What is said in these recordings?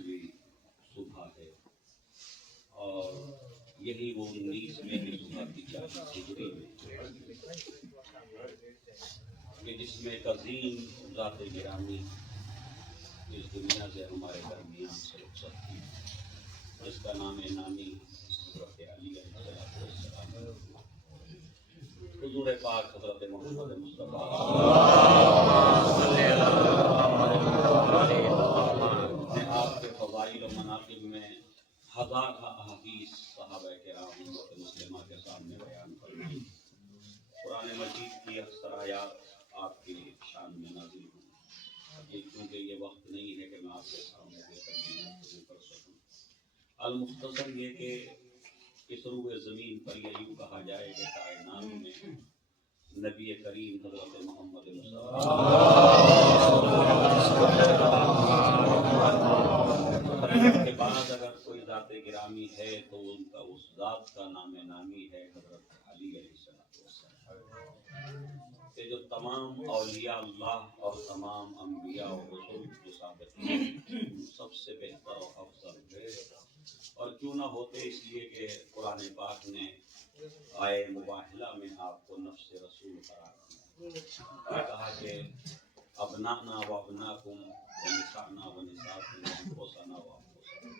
19ویں صبح ہے اور یہی وہ 19ویں صبح کی 40 ہجری میں کہ جس میں ایک عظیم ذات گرامی اس دنیا سے ہمارے درمیان سے رخصت کی، جس کا نام نامی حضرت علی علیہ السلام، حضور پاک حضرت محمد مصطفیٰ نے آپ کے فضائل و مناقب میں ہزار احادیث صحابہ کرام امت مسلمہ کے سامنے بیان فرمائی۔ قرآن مجید کی اکثر آیات آپ کی شان میں نازل ہوئی، کیونکہ یہ وقت نہیں ہے کہ میں آپ کے سامنے گفتگو کر سکوں۔ المختصر یہ کہ اس روئے زمین پر یہ یوں کہا جائے کہ کائنات میں نبی کریم حضرت محمد مصطفیٰ کے بعد اگر کوئی ذات گرامی ہے تو ان کا اس ذات کا نام نامی ہے حضرت علی علیہ السلام، کہ جو تمام اولیاء اللہ اور تمام انبیاء اور رسول جو سابق ہیں سب سے بہتر اور افضل ہے، اور کیوں نہ ہوتے اس لیے کہ قرآن پاک نے آئے مباہلہ میں آپ کو نفس رسول قرار دیا، کہا کہ ابنانا و ابناکم ونسانا و نساکم وانفسنا و انفسکم،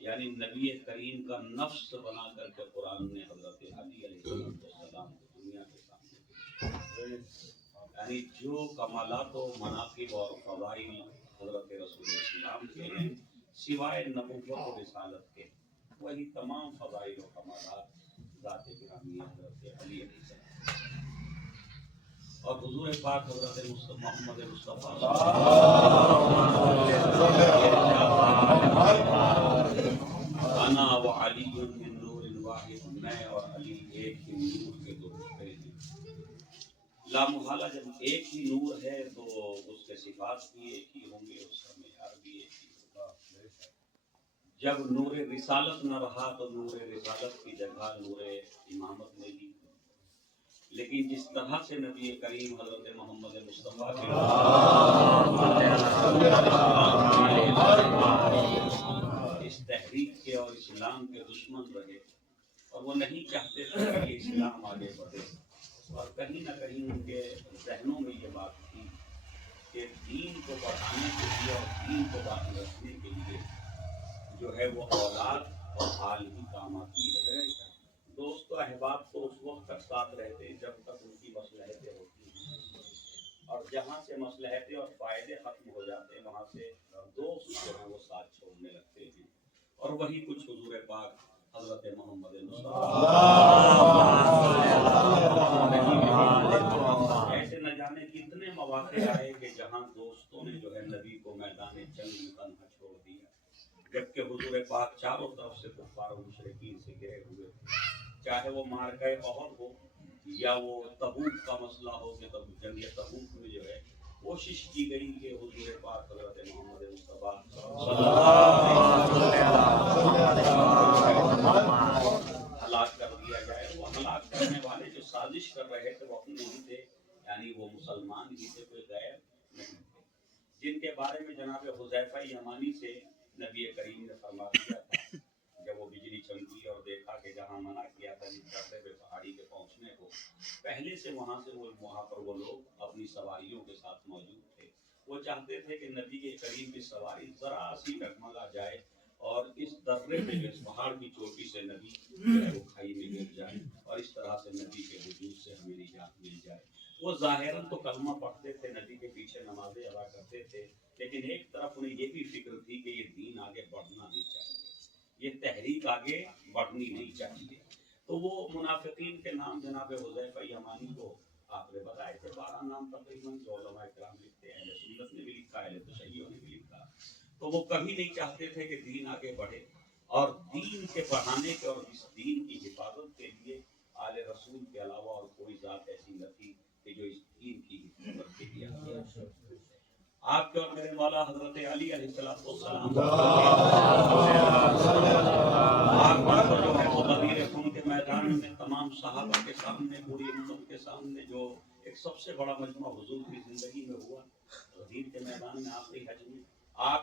یعنی نبی کریم کا نفس بنا کر کے قرآن نے حضرت علی علیہ السلام کو دنیا کے سامنے، یعنی جو کمالات و مناقب اور فضائل حضرت رسول اسلام کے ہیں سوائے نبوت و رسالت کے، وہی تمام فضائل و کمالات ذات گرامی حضرت علی علیہ السلام اور حضور پاک حضرت محمد مصطفیٰ انا و علی من نور واحد، میں اور علی ایک ہی نور کے دو ٹکڑے ہیں۔ لامحالہ جب ایک ہی نور ہے تو اس کے صفات بھی ایک ہی ہوں گے، اس کا معیار بھی ایک ہی ہوگا۔ جب نور رسالت نہ رہا تو نور رسالت کی جگہ نور امامت نے لی، لیکن جس طرح سے نبی کریم حضرت محمد مصطفیٰ کے اس تحریک کے اور اسلام کے دشمن رہے اور وہ نہیں چاہتے تھے کہ اسلام آگے بڑھے، اور کہیں نہ کہیں ان کے ذہنوں میں یہ بات تھی کہ دین کو بڑھانے کے لیے اور دین کو باقی رکھنے کے لیے جو ہے وہ اولاد اور حال ہی کام آتی ہے۔ دوست و احباب تو اس وقت تک ساتھ رہتے ہیں جب تک ان کی مصلحتیں ہوتی ہیں، اور جہاں سے مصلحتیں اور فائدے ختم ہو جاتے ہیں وہاں سے دوست جو ہیں وہ ساتھ چھوڑنے لگتے ہیں، اور وہی کچھ حضور پاک حضرت محمد ایسے نہ جانے کتنے مواقع آئے کہ جہاں دوستوں نے جو ہے نبی کو میدان جنگ میں تنہا چھوڑ دیا، جبکہ حضور پاک چاروں طرف سے کفار و مشرکین سے گھرے ہوئے تھے، چاہے وہ معرکہ احد ہو یا وہ تبوک کا مسئلہ ہو کہ تب جنگ تبوک میں جو ہے کوشش کی گئی کہ حضور پاک حضرت محمد مصطفیٰ ہلاک کر دیا جائے۔ وہ ہلاک کرنے والے جو سازش کر رہے تھے وہ اپنے ہی تھے، یعنی وہ مسلمان ہی تھے، کوئی غیر نہیں تھے، جن کے بارے میں جناب حذیفہ یمانی سے نبی کریم نے فرما دیا تھا جب وہ بجلی چمکی اور دیکھا کہ جہاں منع کیا تھا چڑھتے ہوئے پہاڑی کے پہنچنے کو، پہلے سے وہاں پر وہ لوگ اپنی سواریوں کے ساتھ موجود تھے، وہ چاہتے تھے کہ نبی کے کریم کی سواری ذرا سی ڈگمگا جائے اور اس درے میں اس پہاڑ کی چوٹی سے نبی جو ہے وہ کھائی میں گر جائے اور اس طرح سے نبی کے وجود سے ہمیں نجات مل جائے۔ وہ ظاہراً تو کلمہ پڑھتے تھے، نبی کے پیچھے نمازیں ادا کرتے تھے، لیکن ایک طرف انہیں یہ بھی فکر تھی کہ یہ دین آگے بڑھنا نہیں چاہیے، یہ تحریک آگے بڑھنی نہیں چاہیے۔ تو وہ منافقین کے نام جناب حذیفہ یمانی کو آپ نے بتائے تھے 12 نام تقریباً جو علماء کرام لکھتے ہیں، اہل سنت نے بھی لکھا ہے، اہل تشیع نے بھی لکھا، تو وہ کبھی نہیں چاہتے تھے کہ دین آگے بڑھے، اور دین کے بڑھانے کے اور اس دین کی حفاظت کے لیے آل رسول کے علاوہ اور کوئی ذات ایسی نہ تھی کہ جو اس دین کی حفاظت کے لیے آگے آئے۔ آپ کے اور میرے مولا حضرت علی علیہ السلام آپ جو ہے وہ غدیر خون کے میدان میں تمام صحابہ کے سامنے، پوری امت کے سامنے جو ایک سب سے بڑا مجمع حضور کی زندگی میں ہوا، غدیر کے میدان میں آخری حج میں آپ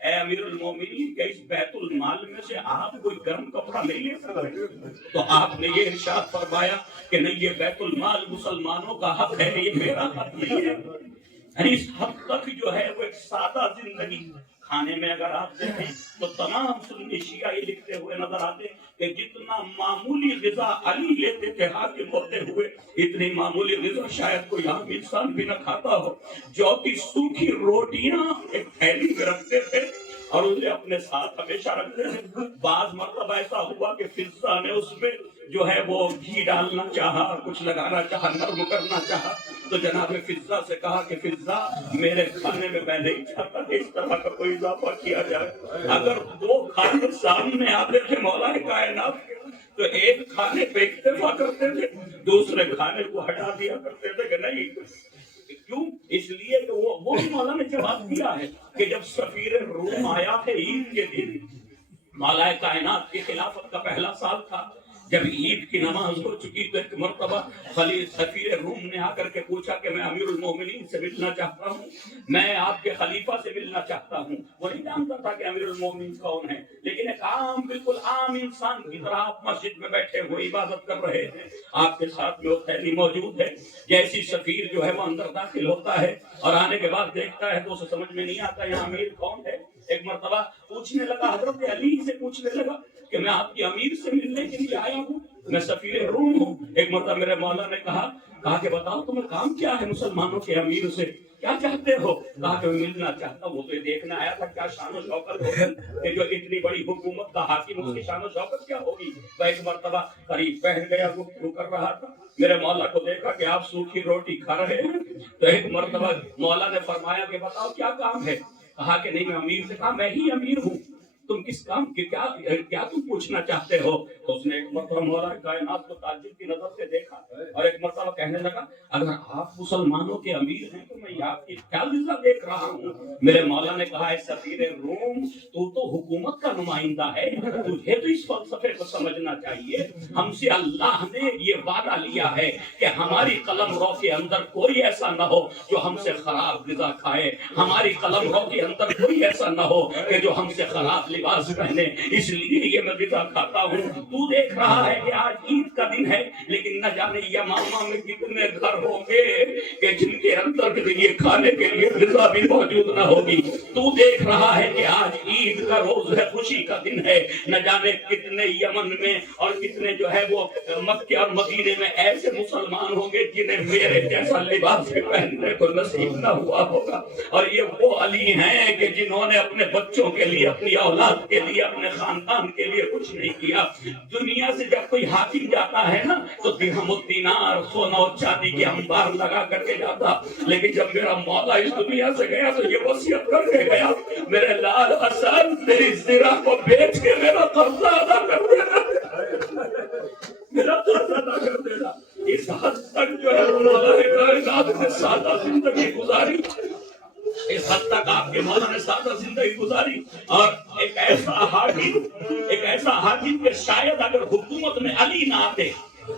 اے امیر المومنین کہ اس بیت المال میں سے آپ کوئی گرم کپڑا نہیں لے سکتے؟ تو آپ نے یہ ارشاد فرمایا کہ نہیں، یہ بیت المال مسلمانوں کا حق ہے، یہ میرا حق نہیں ہے۔ یعنی اس حد تک جو ہے وہ ایک سادہ زندگی۔ کھانے میں اگر آپ دیکھیں تو تمام سنی شیعہ یہ لکھتے ہوئے نظر آتے کہ جتنا معمولی غذا علی لیتے تھے حاکم ہوتے ہوئے، اتنی معمولی غذا شاید کوئی عام انسان بھی نہ کھاتا ہو۔ جو کی سوکھی روٹیاں ایک تھیلی میں رکھتے تھے اور اسے اپنے ساتھ ہمیشہ رکھتے تھے۔ بعض مرتبہ ایسا ہوا کہ فضہ نے اس میں جو ہے وہ گھی ڈالنا چاہا، کچھ لگانا چاہا، نرم کرنا چاہا، تو جناب فضہ سے کہا کہ فضہ میرے کھانے میں میں نہیں چاہتا کہ اس طرح کا کوئی اضافہ کیا جائے۔ اگر دو کھانے سامنے آتے تھے مولا کائنات کے تو ایک کھانے پہ اکتفا کرتے تھے، دوسرے کھانے کو ہٹا دیا کرتے تھے کہ نہیں۔ کیوں؟ اس لیے کہ وہ مولا نے جواب دیا ہے کہ جب سفیر روم آیا ہے عید کے دن، مولا کائنات کی خلافت کا پہلا سال تھا، جب عید کی نماز ہو چکی تو ایک مرتبہ سفیر روم نے آ کر کے پوچھا کہ میں امیر المومنین سے ملنا چاہتا ہوں، میں آپ کے خلیفہ سے ملنا چاہتا ہوں۔ وہ نہیں جانتا تھا کہ امیر المومنین کون ہے، لیکن ایک عام، بالکل عام انسان کی طرح آپ مسجد میں بیٹھے ہوئے عبادت کر رہے ہیں، آپ کے ساتھ میں وہ تھیلی موجود ہے۔ جیسی سفیر جو ہے وہ اندر داخل ہوتا ہے اور آنے کے بعد دیکھتا ہے تو اسے سمجھ میں نہیں آتا یہاں امیر کون ہے۔ ایک مرتبہ پوچھنے لگا، حضرت علی سے پوچھنے لگا کہ میں آپ کی امیر سے ملنے کے لیے آیا ہوں، میں سفیر روم ہوں۔ ایک مرتبہ میرے مولا نے کہا کہ بتاؤ تمہیں کام کیا ہے مسلمانوں کے امیر سے، کیا چاہتے ہو؟ کہا کہ میں ملنا چاہتا ہوں۔ وہ تو یہ دیکھنا آیا تھا کیا شان و شوکت ہوگی کہ جو اتنی بڑی حکومت کا حاکم، اس کی شان و شوکت کیا ہوگی۔ تو ایک مرتبہ قریب پہن گیا، گفتگو کر رہا تھا، میرے مولا کو دیکھا کہ آپ سوکھی روٹی کھا رہے ہیں، تو ایک مرتبہ مولا نے فرمایا کہ بتاؤ کیا کام ہے؟ کہا کہ نہیں، میں امیر سے کہا میں ہی امیر ہوں، تم کس کام کی کیا تم پوچھنا چاہتے ہو؟ تو اس نے ایک مرتبہ مولا کائنات کو تعجب کی نظر سے دیکھا اور ایک مرتبہ کہنے لگا اگر آپ مسلمانوں کے امیر ہیں تو میں آپ کی کیا لذا دیکھ رہا ہوں۔ میرے مولا نے کہا ہے سفیر روم، تو حکومت کا نمائندہ ہے، تجھے تو اس فلسفے کو سمجھنا چاہیے۔ ہم سے اللہ نے یہ وعدہ لیا ہے کہ ہماری قلم رو کے اندر کوئی ایسا نہ ہو جو ہم سے خراب غذا کھائے، ہماری قلم رو کے اندر کوئی ایسا نہ ہو کہ جو ہم سے خراب لباس پہنے، اس لیے یہ میں غذا کھاتا ہوں۔ تو دیکھ رہا ہے کہ آج عید کا دن ہے، لیکن نہ جانے یمامہ میں کتنے گھر ہوں گے کہ جن کے اندر یہ کھانے کے لیے غذا بھی موجود نہ ہوگی۔ تو دیکھ رہا ہے کہ آج عید کا روز ہے، خوشی کا دن ہے، نہ جانے کتنے یمن میں اور کتنے جو ہے وہ مکہ اور مدینے میں ایسے مسلمان ہوں گے جنہیں میرے جیسا لباس بھی پہننے کو نصیب نہ ہوا ہوگا۔ اور یہ وہ علی ہیں کہ جنہوں نے اپنے بچوں کے لیے، اپنی اولاد کے لیے، اپنے خاندان کے لیے کچھ نہیں کیا۔ دنیا سے جب کوئی حاکم جاتا ہے نا تو درہم و دینار، سونا و چاندی کے انبار لگا کر کے جاتا، لیکن جب میرا مولا اس دنیا سے گیا تو یہ وصیت کر کے گیا میرے لال حسن تیری زرہ کو بیچ کے میرا قرضہ ادا کر دینا، میرا قرض ادا کر دینا۔ اس حد تک جو ہے مولا کائنات نے سادہ زندگی گزاری، اس حد تک آپ کے مولا نے سادہ زندگی گزاری۔ اور ایک ایسا حاکم کہ شاید اگر حکومت میں علی نہ آتے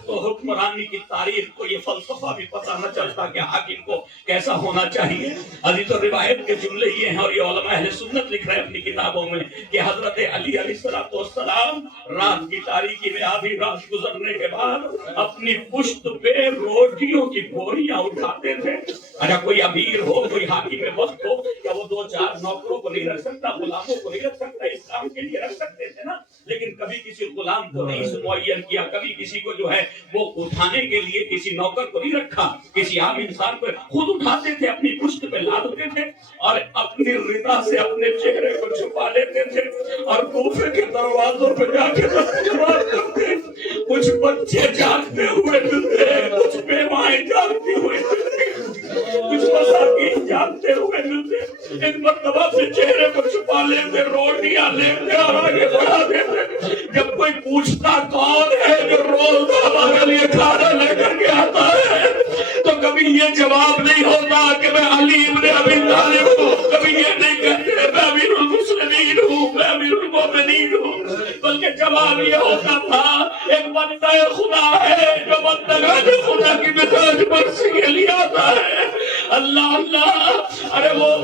تو حکمرانی کی تاریخ کو یہ فلسفہ بھی پتہ نہ چلتا کہ حاکم کو کیسا ہونا چاہیے۔ عزیز و روایت کے جملے یہ ہیں اور یہ علماء اہل سنت لکھ رہے ہیں اپنی کتابوں میں کہ حضرت علی علیہ السلام رات کی تاریکی میں آدھی رات گزرنے کے بعد اپنی پشت پہ روٹیوں کی بوریاں اٹھاتے تھے۔ اگر کوئی امیر ہو، کوئی حاکم وقت ہو، کیا وہ 2-4 نوکروں کو نہیں رکھ سکتا، غلاموں کو نہیں رکھ سکتا؟ اس کام کے لیے رکھ سکتے تھے نا، لیکن کبھی کسی غلام کو نہیں معین کیا، کبھی کسی کو جو ہے وہ اٹھانے کے لیے کسی نوکر کو نہیں رکھا، کسی عام انسان کو خود اٹھاتے تھے، اپنی پشت پہ لادتے تھے اور اپنی ردا سے اپنے چہرے کو چھپا لیتے تھے اور کوفے کے دروازوں پہ جا کے جواب کرتے۔ کچھ بچے جاگتے ہوئے ملتے، کچھ بیوائیں جاگتی ہوئے ملتے، کچھ مساکین جاگتے ہوئے ملتے۔ ایک مرتبہ سے چہرے کو چھپا لیتے، روٹیاں لیتے اور آگے بڑھا دیتے۔ جب کوئی پوچھتا کون ہے جو روز ہمارے لیے کھانا لے کر کے آتا ہے تو کبھی یہ جواب نہیں ہوتا کہ میں علی ابن ابی طالب ہوں، کبھی یہ نہیں کہتے میں امیر المسلمین ہوں، میں امیر المومنین ہوں، بلکہ جواب یہ ہوتا تھا ایک بندہ خدا ہے جو بندگان خدا کی مزاج پرسی کے لیے آتا ہے۔ اللہ اللہ، ارے وہ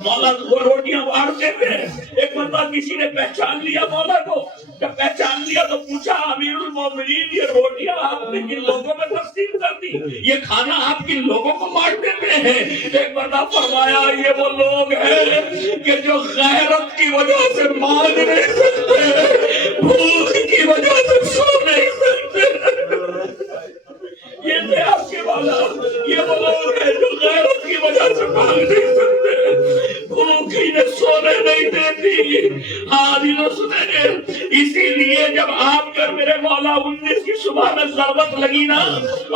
مولا وہ روٹیاں بانٹتے ہوئے ایک مرتبہ کسی نے پہچان لیا مولا کو، جب پہچان لیا تو پوچھا امیر المومنین یہ روٹیاں آپ نے کن لوگوں میں تقسیم کر دی، یہ کھانا آپ کن لوگوں کو بانٹنے میں ہے؟ ایک مرتبہ فرمایا یہ وہ لوگ ہیں کہ جو غیرت کی وجہ سے مانگ نہیں سکتے، بھوک کی وجہ سے سو نہیں سکتے۔ یہ تھے آپ کے والا، یہ وہ لوگ ہیں جو غیرت کی وجہ سے مانگ نہیں سکتے، بھوکی نے سونے نہیں دیتی۔ حاضر سنیں گے، اسی لیے جب آپ کر میرے مولا 19 کی صبح میں ضربت لگی نا،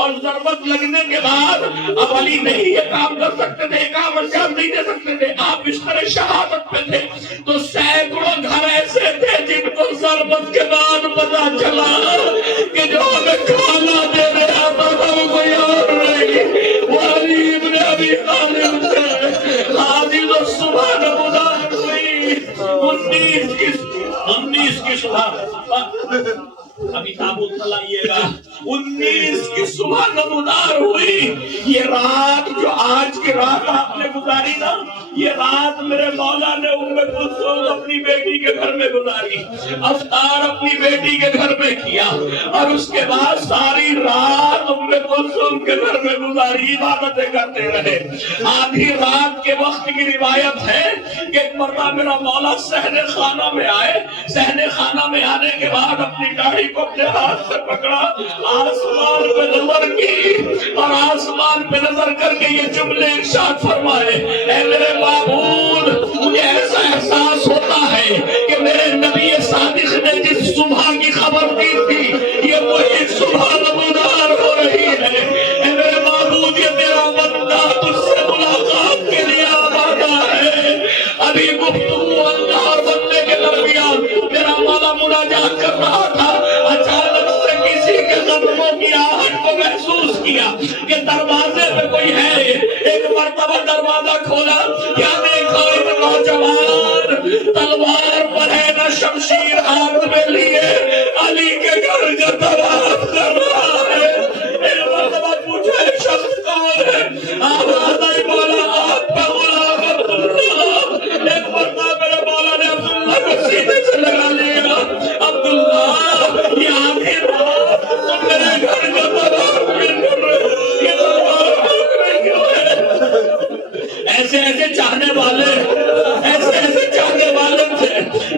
اور ضربت لگنے کے بعد اب علی نہیں یہ کام کر سکتے تھے، کام انجام نہیں دے سکتے تھے، آپ بستر شہادت پہ تھے، تو سینکڑوں گھر ایسے تھے جن کو ضربت کے بعد پتا چلا کہ جو ہمیں کھانا دے رہا تھا وہ کوئی اور نہیں، وہ علی ابن ابی طالب تھے۔ حاضر و صبح نمودار ہوئی 19 کی صبح، ابھی تابوت چلائیے گا، 19 کی صبح نمودار ہوئی۔ یہ رات جو آج کی رات آپ نے گزاری نا، یہ رات میرے مولا نے ام کلثوم اپنی بیٹی کے گھر میں گزاری، افطار اپنی بیٹی کے گھر میں کیا، اور اس کے بعد ساری رات ام کلثوم کے گھر میں گزاری، عبادتیں کرتے رہے۔ آدھی رات کے وقت کی روایت ہے کہ ایک مرتبہ میرا مولا صحن خانہ میں آئے، صحن خانہ میں آنے کے بعد اپنی داڑھی کو اپنے ہاتھ سے پکڑا، آسمان پہ نظر کی، اور آسمان پہ نظر کر کے یہ جملے ارشاد فرمائے، اے میرے معبود مجھے ایسا احساس ہوتا ہے کہ میرے نبی صادق نے جس صبح کی خبر دی تھی یہ وہی صبح نمودار ہو رہی ہے۔ اے میرے معبود یہ تیرا بندہ تجھ سے ملاقات کے لیے آمادہ ہے۔ ابھی گفتگو اللہ اور بندے کے درمیان میرا مولا مناجات کر رہا تھا، اچانک سے کسی کے قدموں کی آہٹ کو محسوس کیا کہ دروازے پہ کوئی ہے۔ ایک مرتبہ دروازہ کھولا، کیا دیکھا ایک نوجوان تلوار پر ہے نہ شمشیر ہاتھ میں لیے علی کے گھر کا طواف کر رہا ہے۔ ایک مرتبہ پوچھا یہ شخص کون ہے؟ آواز آئی مولا آپ کا غلام عبداللہ۔ ایک مرتبہ میرے مولا نے عبداللہ کو سینے سے لگا لیا، عبداللہ یہ آدھی رات تم میرے گھر کا طواف کیوں کر رہے ہو؟ یہ طواف کیوں ہے؟ ایسے ایسے چاہنے والے تھے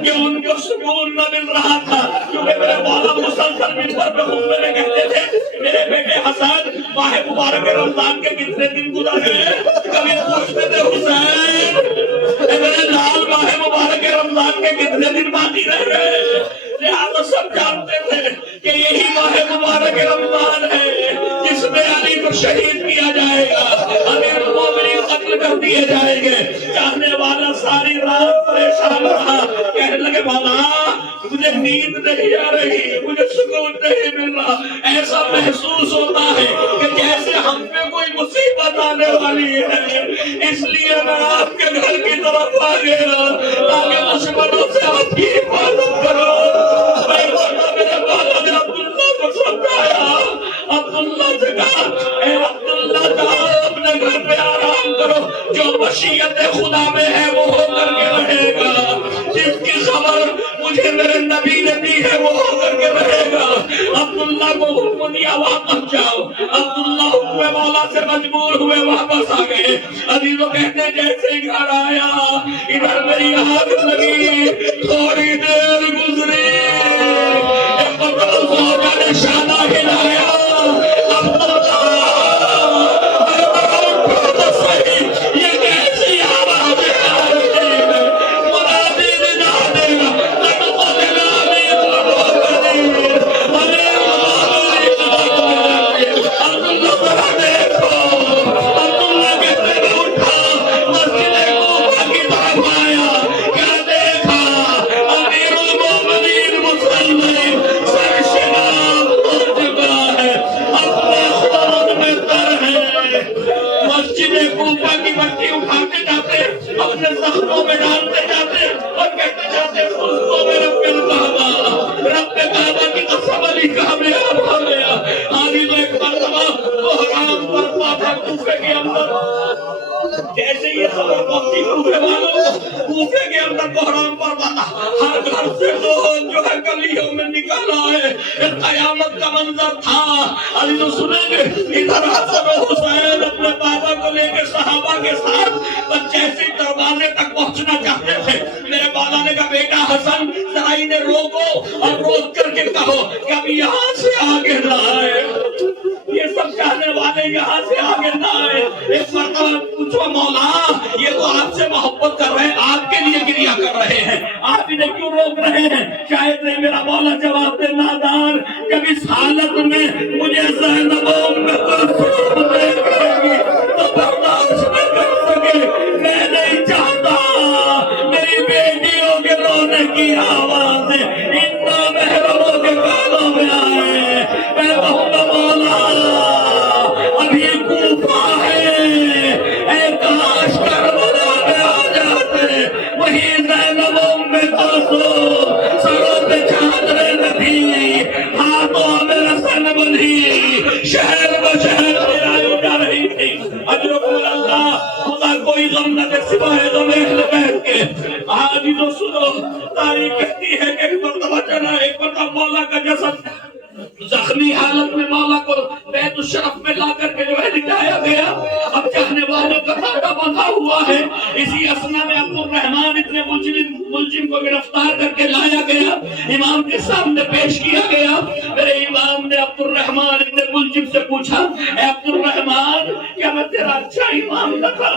کہ ان کو سکون نہ مل رہا تھا، کیونکہ میرے مولا مسلسل منبر پہ خطبے میں کہتے تھے میرے بیٹے حسن ماہ مبارک رمضان کے کتنے دن گزر گئے؟ کبھی پوچھتے تھے حسین اے میرے لال ماہ مبارک رمضان کے کتنے دن باقی رہ گئے؟ لہٰذا سب جانتے تھے کہ یہی ماہ مبارک رمضان ہے جس میں علی کو شہید کیا جائے گا، امیر المومنین قتل کر دیے جائیں گے۔ چاہنے والا ساری رات پریشان رہا، کہنے لگے مولا مجھے نیند نہیں آ رہی، مجھے سکون نہیں مل رہا، ایسا محسوس ہوتا ہے کہ جیسے ہم پہ کوئی مصیبت آنے والی ہے، اس لیے میں آپ کے گھر کی طرف آ گیا تاکہ دشمنوں سے آپ کی حفاظت کرو۔ میرے مولا نے عبداللہ کو سمجھایا، عبداللہ سے کہا اے عبداللہ جاؤ اپنے گھر پہ آرام کرو، جو مشیت خدا میں ہے وہ ہو کر کے رہے گا، جس کی خبر مجھے میرے نبی نے دی ہے وہ ہو کر کے رہے گا۔ عبداللہ کو حکم دیا واپس جاؤ، عبداللہ حکم مولا سے مجبور ہوئے واپس آ گئے۔ عزیزو کہتے جیسے گھر آیا ادھر میری آگ لگی، تھوڑی دیر گزری ایک زوجہ نے شانہ ہلایا، اپنے زخموں میں ڈالتے جاتے اور کہتے جاتے رب کعبہ کی قسم علی کامیاب ہو گیا۔ آدھی تو ایک مرتبہ وہ حرام پر پاتا کوفے کے اندر جیسے یہ خبر پہنچی کوفے والوں کو، کوفے کے اندر بحران پر بنا، ہر گھر سے لوگ جو ہے گلیوں میں نکل آئے، قیامت کا منظر تھا۔ علی تو سنیں گے ادھر حسن و حسین اپنے بابا کو لے کے صحابہ کے ساتھ بس جیسے دروازے تک پہنچنا چاہتے تھے، میرے مولا نے کہا بیٹا حسن ذرا انہیں روکو اور روک کر کے کہو کہ اب یہاں سے آگے نہ آئے، یہ سب چاہنے والے یہاں سے آگے نہ آئے۔ ایک مرتبہ پوچھو مولا یہ تو آپ سے محبت کر رہے ہیں، آپ کے لیے گریہ کر رہے ہیں، آپ انہیں کیوں روک رہے ہیں؟ شاید نہیں میرا مولا جواب دے نادان، جب اس حالت میں مجھے زینب ام کلثوم دیکھ رہی تو برداشت نہ کر سکے، میں نہیں چاہتا میری بیٹیوں کے رونے کی آوازیں ان محرموں کے کانوں میں آئے۔ میں کہوں گا مولا ابھی کوفہ ہے، اے کاش کربلا میں آ جاتے، وہی زینب ام کلثوم سروں پہ چادریں ندی، ہاتھوں میں رسن بندھی، شہر بشہر پھرائی جا رہی تھی۔ اجرکم اللہ، خدا کوئی غم نہ دے سوائے غم اہل بیت کے۔ آج تو سنو، تاریخ کہتی ہے کہ ایک مرتبہ مولا کا جسد زخمی حالت میں مولا کو بیت الشرف میں لا کر کے جو ہے لٹایا گیا۔ اب چاہنے والوں کا تھاکا بندھا ہوا ہے، اسی اسنا میں عبد الرحمن اتنے ملزم کو گرفتار کر کے لایا گیا، امام کے سامنے پیش کیا گیا۔ میرے امام نے عبد الرحمن اتنے ملزم سے پوچھا، اے عبد الرحمن کیا میں تیرا اچھا امام نہ تھا؟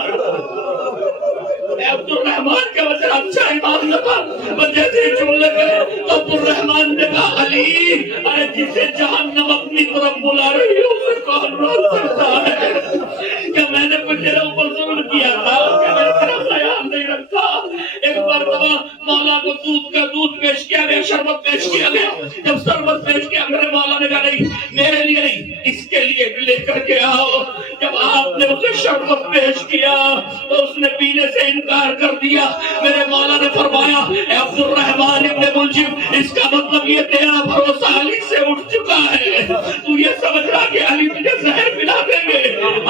اے عبد الرحمن کیا میں تیرا اچھا امام نہ تھا؟ بس جیسے ہی جملے گئے تو عبد الرحمن نے کہا علی ارے جسے جہنم اپنی طرف بلا رہی ہے اسے کون روک سکتا ہے؟ کیا میں نے کچھ تیرے اوپر ظلم کیا تھا؟ کیا میں نے تیرا خیال نہیں رکھا؟ ایک مرتبہ مولا کو دودھ پیش کیا گیا، شربت پیش کیا گیا۔ جب شربت پیش کیا میرے مولا نے کہا نہیں میرے لیے نہیں، اس کے لیے لے کر کے آؤ۔ جب آپ نے اسے شربت پیش کیا تو اس نے پینے سے انکار کر دیا۔ میرے مولا نے فرمایا اے عبد الرحمن ابن ملجم، اس کا مطلب یہ تیرا بھروسہ علی سے اٹھ چکا ہے، تو یہ سمجھ رہا کہ علی تجھے زہر پلا دیں گے۔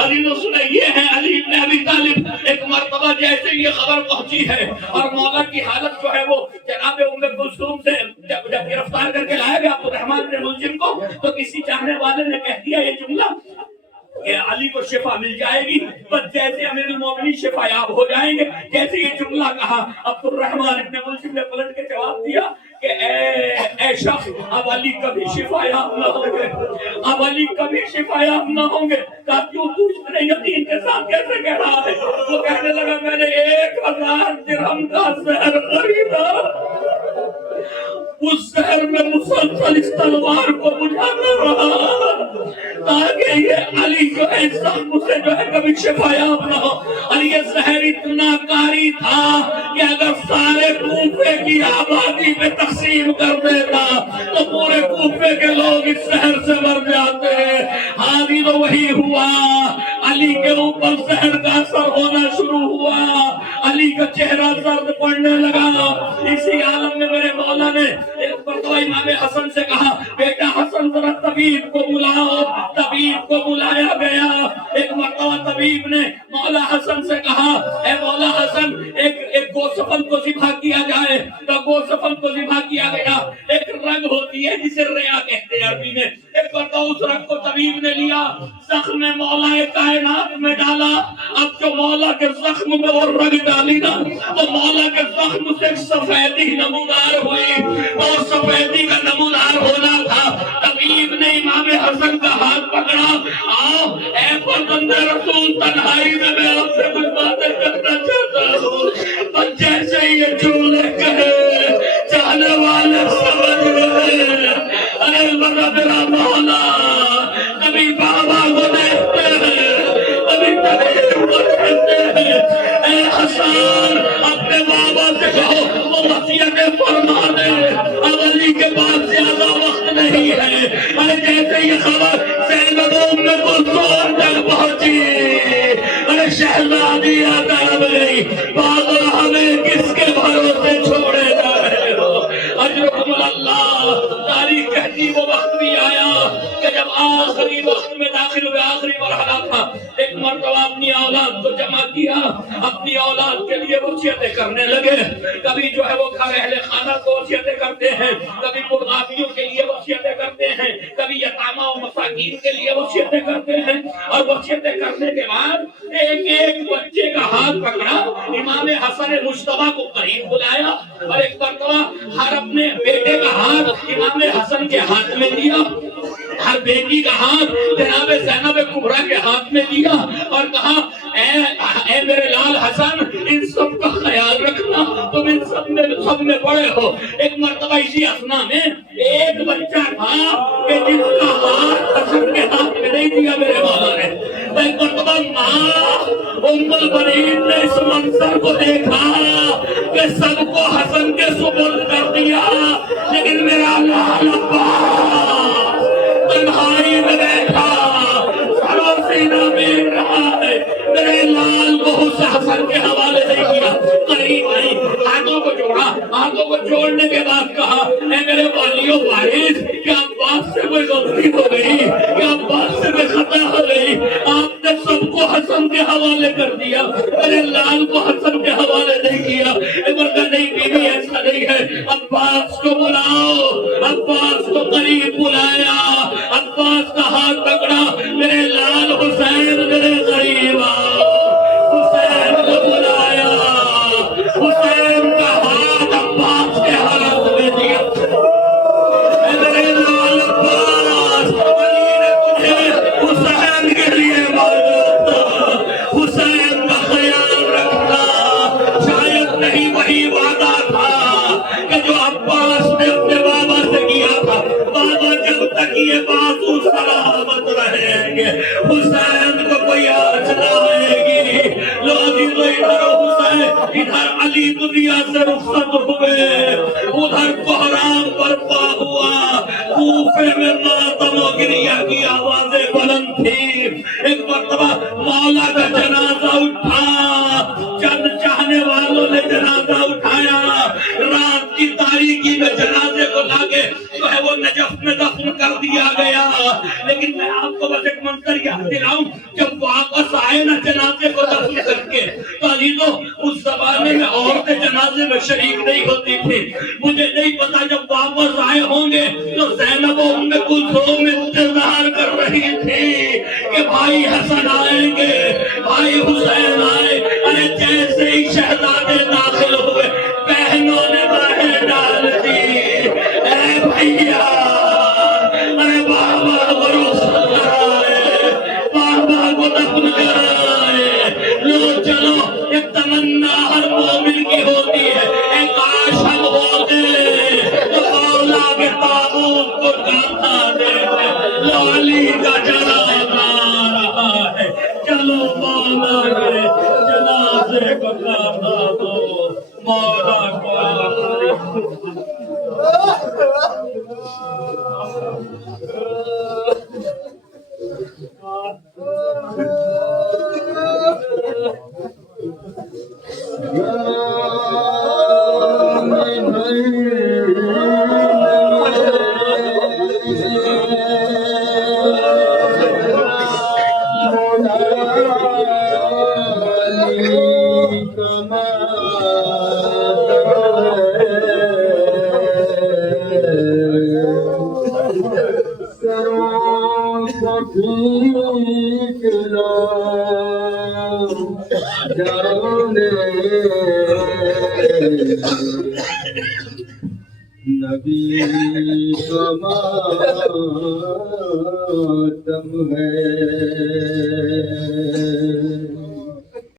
علی نے سنا یہ ہے علی ابن ابی طالب۔ ایک مرتبہ جیسے یہ خبر پہنچی ہے اور مولا کی حالت جو ہے وہ جناب ام کلثوم سے جب گرفتار کر کے لایا گیا عبد الرحمن ابن ملجم کو، تو کسی چاہنے والے نے کہہ دیا یہ جملہ کہ علی کو شفا مل جائے گی، بس جیسے امیر المومنین شفا یاب ہو جائیں گے۔ جیسے یہ جملہ کہا عبد الرحمن ابن ملجم نے پلٹ کے جواب دیا کہ اے شخص اب علی کبھی شفا یاب نہ ہوں گے، اب علی کبھی شفا یاب نہ ہوں گے۔ کہا کیوں تو اتنے یقین کے ساتھ کیسے کہہ رہا ہے؟ وہ کہنے لگا میں نے 1000 درہم کا زہر خریدا، اس زہر میں مسلسل اس تلوار کو بجھاتا رہا تاکہ یہ علی جو ہے اس زخم سے جو ہے کبھی شفا یاب نہ ہو۔ علی یہ زہر اتنا کاری تھا کہ اگر سارے کوفے کی آبادی میں تقسیم کر دیتا تو پورے کوفے کے لوگ اس زہر سے مر جاتے۔ حاضر تو وہی ہوا، علی کے اوپر زہر کا اثر ہونا شروع ہوا، علی کا چہرہ زرد پڑنے لگا۔ اسی عالم میں میرے مولا نے ایک مرتبہ امام حسن سے کہا بیٹا حسن ذرا طبیب کو بلاؤ۔ طبیب کو بلایا گیا۔ ایک مرتبہ طبیب نے مولا حسن سے کہا اے مولا حسن ایک گوسفند کو ذبح کیا جائے، تو گوسفند کو ذبح کیا گیا۔ ایک رگ ہوتی ہے جسے ریا کہتے ہیں عربی میں، ایک مرتبہ اس رگ کو طبیب نے لیا، زخم مولا کائنات میں ڈالا۔ اب جو مولا کے زخم میں وہ رگ ڈالی نا تو مولا کے زخم سے سفیدی نمودار ہوئی، اور سفیدی کا نمودار ہونا تھا۔ طبیب نے امام حسن کا ہاتھ پکڑا، آؤ اے فرزند رسول تنہائی میں آپ سے کچھ باتیں کرنا چاہتا ہوں۔ اور جیسے یہ جملے کہے چاہنے والے سمجھ گئے اے میرا مولا کبھی بابا کو دیکھتے ہیں، کبھی طبیب کو دیکھتے ہیں۔ اے حسن اپنے بابا سے کہو وہ وصیتیں فرما دے، اب علی کے پاس زیادہ وقت نہیں ہے۔ ارے جیسے یہ خبر زینب ام کلثوم تک پہنچی، ارے شہزادی آداب گئی، بابا ہمیں کس کے بھروسے چھوڑے جا رہے ہو؟ اجرکم اللہ۔ تاریخ کہتی وہ وقت بھی آیا کہ جب آخری وقت میں داخل ہوئے، آخری مرحلہ تھا۔ ایک مرتبہ اپنی اولاد کو جمع کیا، اپنی اولاد کے لیے وصیتیں کرنے لگے. کبھی جو ہے وہ گھر اہل خانہ کو وصیتیں کرتے ہیں، کبھی مردابیوں کے لیے وصیتیں کرتے ہیں، کبھی یتامہ و مساکین کے لیے وصیتیں کرتے ہیں. اور وصیتیں کرنے کے بعد ایک ایک بچے کا ہاتھ پکڑا، امام حسن مجتبیٰ کو قریب بلایا اور ایک مرتبہ ہر اپنے بیٹے کا ہاتھ امام حسن کے ہاتھ میں دیا، ہر بیٹی کا ہاتھ جناب زینب کبریٰ کے ہاتھ میں دیا اور کہا اے میرے لال حسن، ان سب کا خیال رکھنا، تم ان سب میں بڑے ہو. ایک مرتبہ اسی اثنا میں ایک بچہ تھا کہ جس کا ہاتھ حسن کے ہاتھ میں نہیں دیا میرے مولا نے. ایک مرتبہ ماں ام البنین نے اس منظر کو دیکھا کہ سب کو حسن کے سپرد کر دیا، لیکن میرا لال عباس تنہائی میں بیٹھا سرو سینہ میں رہا ہے. میرے لال کو حسن کے حوالے نہیں کیا. قریب آئی، ہاتھوں کو جوڑا، ہاتھوں کو جوڑنے کے بعد کہا اے میرے والیو وارث، کیا عباس سے کوئی غلطی ہو گئی؟ کیا عباس سے کوئی خطا ہو گئی؟ آپ نے سب کو حسن کے حوالے کر دیا، میرے لال کو حسن کے حوالے نہیں کیا. نہیں بیوی ایسا نہیں ہے، عباس کو بلاؤ. عباس کو قریب بلایا، عباس کا ہاتھ پکڑا، میرے لال حسین میرے قریب آؤ. حسین کو بلایا، حسین کا ہاتھ عباس کے ہاتھ میں دیا. میرے لال عباس، علی نے تجھے حسین کے لیے معلوم تھا، حسین کا خیال رکھنا. شاید نہیں وہی وعدہ تھا کہ جو عباس نے اپنے بابا سے کیا تھا، بابا جب تک یہ بازو سلامت رہیں گے حسین کو کوئی آنچ نہ آئے گی. لو جی تو ادھر حسین، ادھر علی دنیا سے رخصت ہوئے، ادھر بحران برپا ہوا، کوفے میں ماتم و گریہ کی آوازیں بلند تھی. ایک مرتبہ مولا کا جنازہ اٹھا، چند چاہنے والوں نے جنازہ اٹھایا، رات کی تاریکی میں جنازے کو لاگے جو ہے وہ نجف میں دفن کر دیا گیا. لیکن میں آپ کو بس ایک منظر یاد دلاؤں، جب واپس آئے نا جنازے کو دفن کر کے، تو عزیزوں اس زمانے میں عورتیں جنازے میں شریک نہیں ہوتی تھی. مجھے نہیں پتا جب واپس آئے ہوں گے تو زینب و ام کلثوم انتظار کر رہی تھی کہ بھائی حسن آئیں گے، بھائی حسین آئے. ارے جیسے ہی شہزادے داخل ہوئے، بہنوں نے باہیں ڈال دی. اے بھیا، ارے بابا کو رخصت کرائے، بابا کو دفن کرائے. لو چلو، ایک تمنا ہر مومن کی ہوتی ہے، ایک کاش ہم ہوتے تو مولا کے تابوت کو جانا دیتے. لو علی کا جنازہ آ رہا ہے، چلو مولا کے جنازے کو جانا دو. مولا کو نبی کا ماتم ہے.